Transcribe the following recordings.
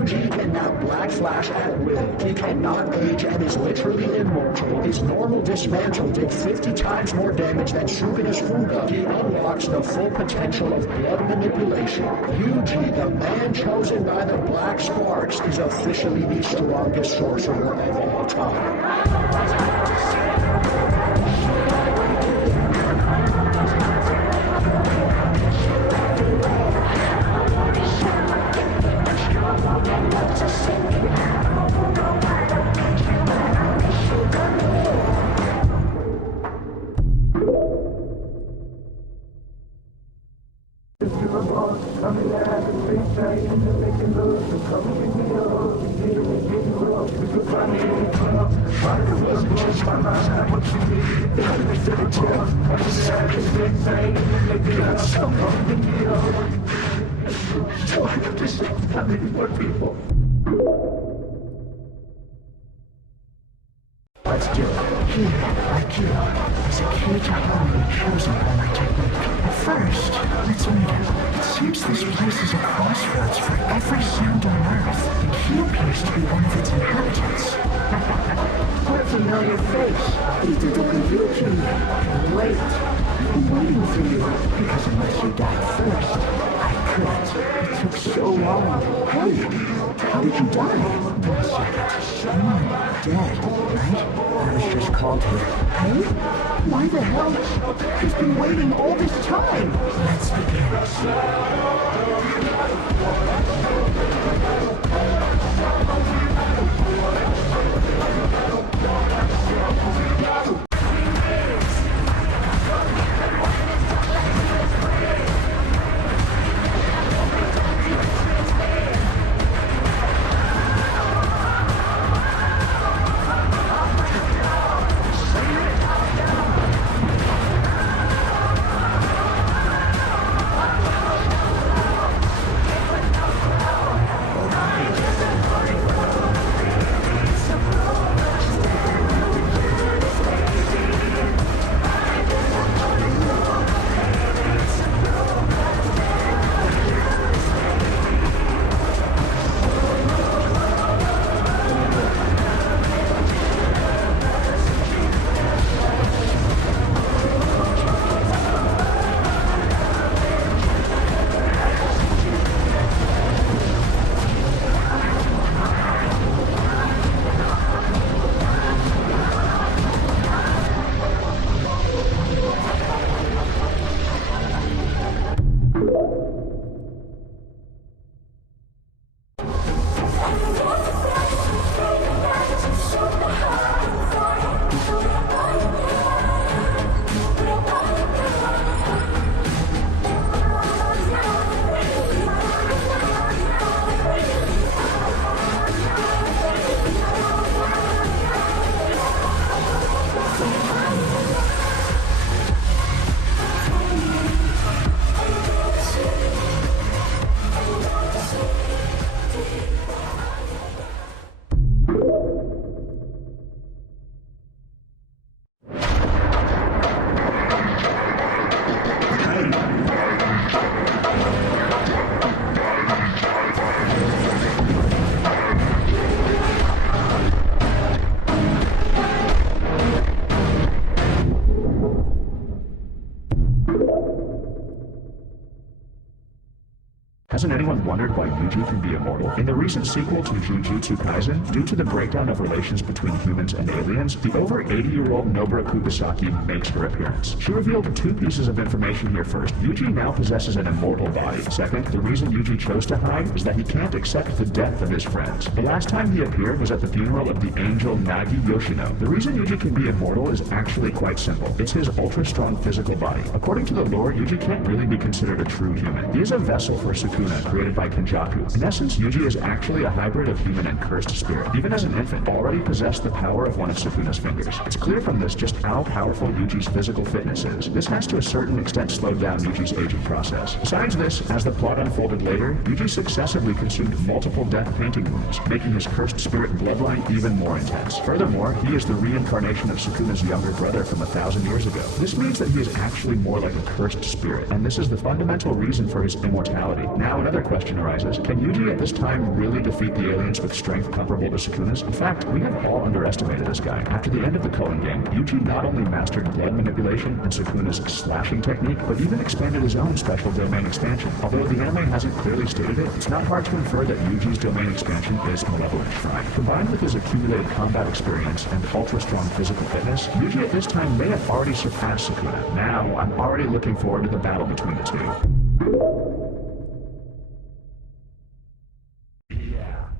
Yuji can now black flash at will. He cannot age and is literally immortal. His normal dismantle did 50 times more damage than Sukuna's Fuga. He unlocks the full potential of blood manipulation. Yuji, the man chosen by the Black Sparks, is officially the strongest sorcerer of all time. So I have to say how many more people. Let's do it. He, like you, is a key to harmony chosen by my technique. But first, let's meet him. It seems this place is a crossroads for every sound on Earth, and he appears to be one of its inhabitants. What a familiar face. Itadori Yuji. Wait. I've been waiting for you, because unless you died first, I couldn't. It took so long. Hey, how did you die? 1 second. You're dead, right? I was just called here. Hey? Why the hell? He's been waiting all this time! Let's begin. Hasn't anyone wondered why Yuji can be immortal? In the recent sequel to Jujutsu Kaisen, due to the breakdown of relations between humans and aliens, the over 80-year-old Nobara Kubasaki makes her appearance. She revealed 2 pieces of information here. First, Yuji now possesses an immortal body. Second, the reason Yuji chose to hide is that he can't accept the death of his friends. The last time he appeared was at the funeral of the angel Nagi Yoshino. The reason Yuji can be immortal is actually quite simple. It's his ultra-strong physical body. According to the lore, Yuji can't really be considered a true human. He is a vessel for Sukuna, created by Kenjaku. In essence, Yuji is actually a hybrid of human and cursed spirit. Even as an infant, already possessed the power of one of Sukuna's fingers. It's clear from this just how powerful Yuji's physical fitness is. This has to a certain extent slowed down Yuji's aging process. Besides this, as the plot unfolded later, Yuji successively consumed multiple death painting wounds, making his cursed spirit bloodline even more intense. Furthermore, he is the reincarnation of Sukuna's younger brother from 1,000 years ago. This means that he is actually more like a cursed spirit, and this is the fundamental reason for his immortality. Now another question arises. Can Yuji at this time really defeat the aliens with strength comparable to Sukuna's? In fact, we have all underestimated this guy. After the end of the Koen game, Yuji not only mastered blood manipulation and Sukuna's slashing technique, but even expanded his own special domain expansion. Although the anime hasn't clearly stated it, it's not hard to infer that Yuji's domain expansion is malevolent shrine. Combined with his accumulated combat experience and ultra-strong physical fitness, Yuji at this time may have already surpassed Sukuna. Now, I'm already looking forward to the battle between the two.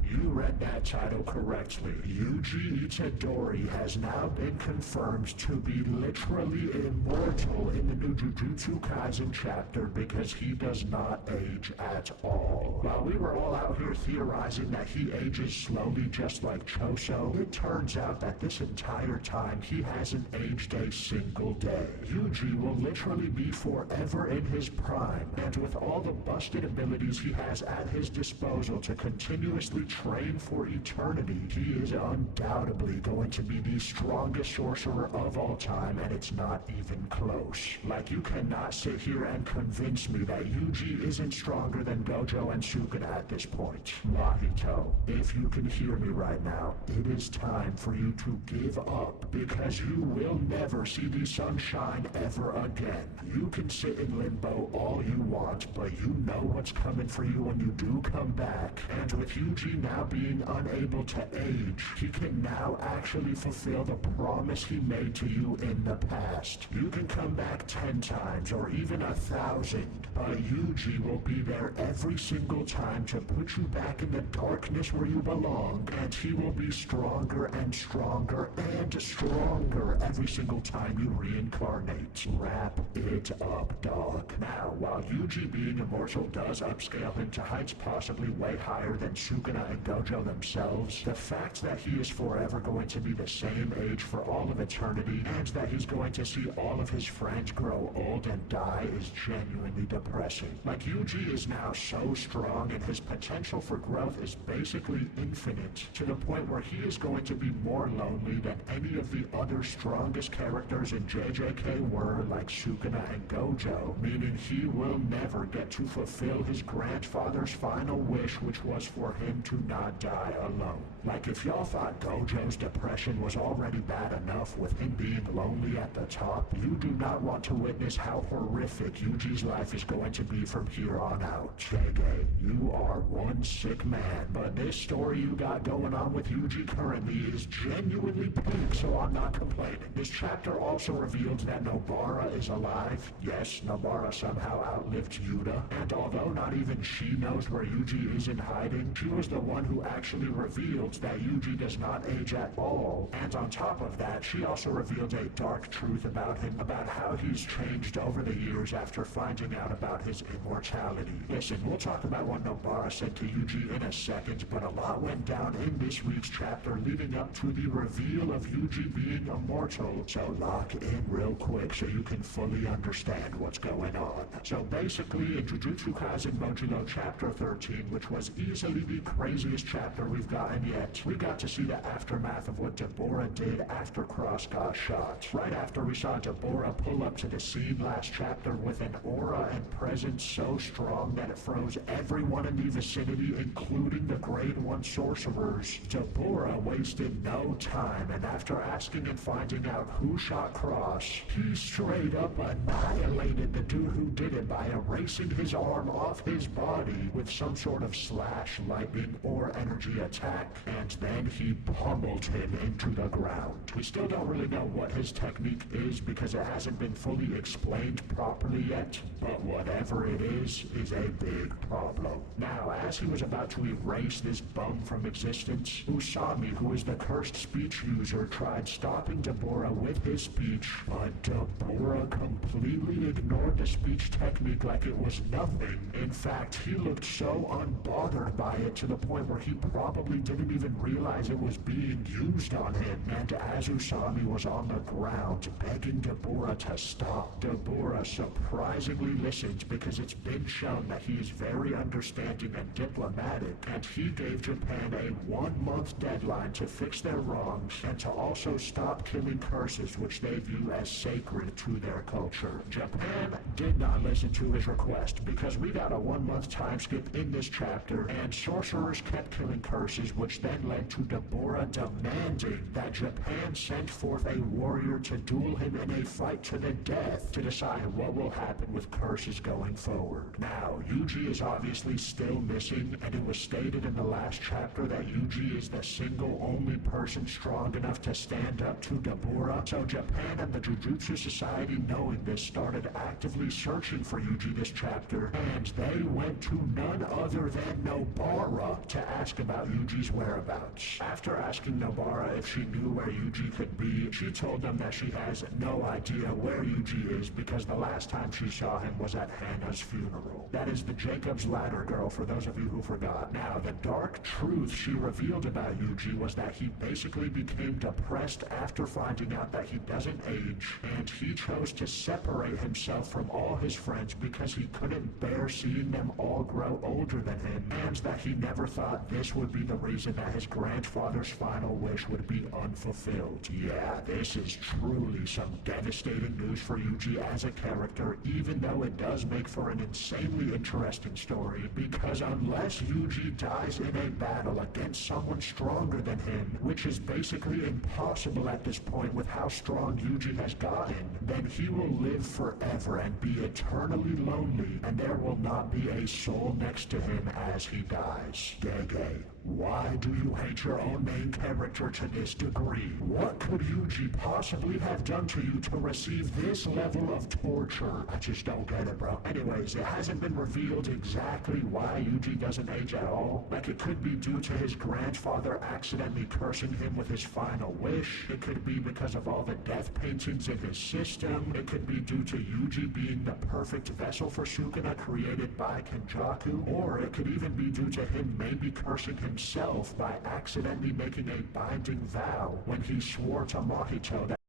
You read that title correctly. Yuji Itadori has now been confirmed to be literally immortal in the new Jujutsu Kaisen chapter because he does not age at all. While we were all out here theorizing that he ages slowly just like Choso, it turns out that this entire time he hasn't aged a single day. Yuji will literally be forever in his prime, and with all the busted abilities he has at his disposal to continuously train for eternity, he is undoubtedly going to be the strongest sorcerer of all time, and it's not even close. Like, you cannot sit here and convince me that Yuji isn't stronger than Gojo and Sukuna at this point. Mahito, if you can hear me right now, it is time for you to give up, because you will never see the sunshine ever again. You can sit in limbo all you want, but you know what's coming for you when you do come back. And with Yuji now being unable to age, he can now actually fulfill the promise he made to you in the past. You can come back 10 times or even 1,000, but Yuji will be there every single time to put you back in the darkness where you belong, and he will be stronger and stronger and stronger every single time you reincarnate. Wrap it up, dog. Now, while Yuji being immortal does upscale him to heights possibly way higher than Sukuna and Gojo themselves, the fact that he is forever going to be the same age for all of eternity, and that he's going to see all of his friends grow old and die, is genuinely depressing. Like, Yuji is now so strong, and his potential for growth is basically infinite, to the point where he is going to be more lonely than any of the other strongest characters in JJK were, like Sukuna and Gojo, meaning he will never get to fulfill his grandfather's final wish, which was for him to not die alone. Like, if y'all thought Gojo's depression was already bad enough with him being lonely at the top, you do not want to witness how horrific Yuji's life is going to be from here on out. Gege, you are one sick man, but this story you got going on with Yuji currently is genuinely pink, so I'm not complaining. This chapter also revealed that Nobara is alive. Yes, Nobara somehow outlived Yuta, and although not even she knows where Yuji is in hiding, she was the one who actually revealed that Yuji does not age at all. And on top of that, she also revealed a dark truth about him, about how he's changed over the years after finding out about his immortality. Listen, we'll talk about what Nobara said to Yuji in a second, but a lot went down in this week's chapter leading up to the reveal of Yuji being immortal, so lock in real quick so you can fully understand what's going on. So basically, in Jujutsu Kaisen Mochilo Chapter 13, which was easily the craziest chapter we've gotten yet, we got to see the aftermath of what Deborah did after Cross got shot. Right after we saw Deborah pull up to the scene last chapter with an aura and presence so strong that it froze everyone in the vicinity, including the Grade 1 sorcerers, Deborah wasted no time, and after asking and finding out who shot Cross, he straight up annihilated the dude who did it by erasing his arm off his body with some sort of slash, lightning, or energy attack, and then he pummeled him into the ground. We still don't really know what his technique is because it hasn't been fully explained properly yet, but whatever it is a big problem. Now, as he was about to erase this bum from existence, Usami, who is the cursed speech user, tried stopping Deborah with his speech, but Deborah completely ignored the speech technique like it was nothing. In fact, he looked so unbothered by it to the point where he he probably didn't even realize it was being used on him. And as Usami was on the ground begging Deborah to stop, Deborah surprisingly listened because it's been shown that he is very understanding and diplomatic, and he gave Japan a 1-month deadline to fix their wrongs and to also stop killing curses which they view as sacred to their culture. Japan did not listen to his request because we got a 1-month time skip in this chapter, and sorcerers kept killing curses, which then led to Deborah demanding that Japan send forth a warrior to duel him in a fight to the death to decide what will happen with curses going forward. Now, Yuji is obviously still missing, and it was stated in the last chapter that Yuji is the single only person strong enough to stand up to Deborah, so Japan and the Jujutsu Society, knowing this, started actively searching for Yuji this chapter, and they went to none other than Nobara to ask about Yuji's whereabouts. After asking Nobara if she knew where Yuji could be, she told them that she has no idea where Yuji is because the last time she saw him was at Hannah's funeral. That is the Jacob's Ladder girl, for those of you who forgot. Now, the dark truth she revealed about Yuji was that he basically became depressed after finding out that he doesn't age, and he chose to separate himself from all his friends because he couldn't bear seeing them all grow older than him, and that he never thought this would be the reason that his grandfather's final wish would be unfulfilled. Yeah, this is truly some devastating news for Yuji as a character, even though it does make for an insanely interesting story, because unless Yuji dies in a battle against someone stronger than him, which is basically impossible at this point with how strong Yuji has gotten, then he will live forever and be eternally lonely, and there will not be a soul next to him as he dies. Gege, why do you hate your own main character to this degree? What could Yuji possibly have done to you to receive this level of torture? I just don't get it, bro. Anyways, it hasn't been revealed exactly why Yuji doesn't age at all. Like, it could be due to his grandfather accidentally cursing him with his final wish. It could be because of all the death paintings in his system. It could be due to Yuji being the perfect vessel for Sukuna created by Kenjaku. Or it could even be due to him maybe cursing himself by accidentally making a binding vow when he swore to Mahito that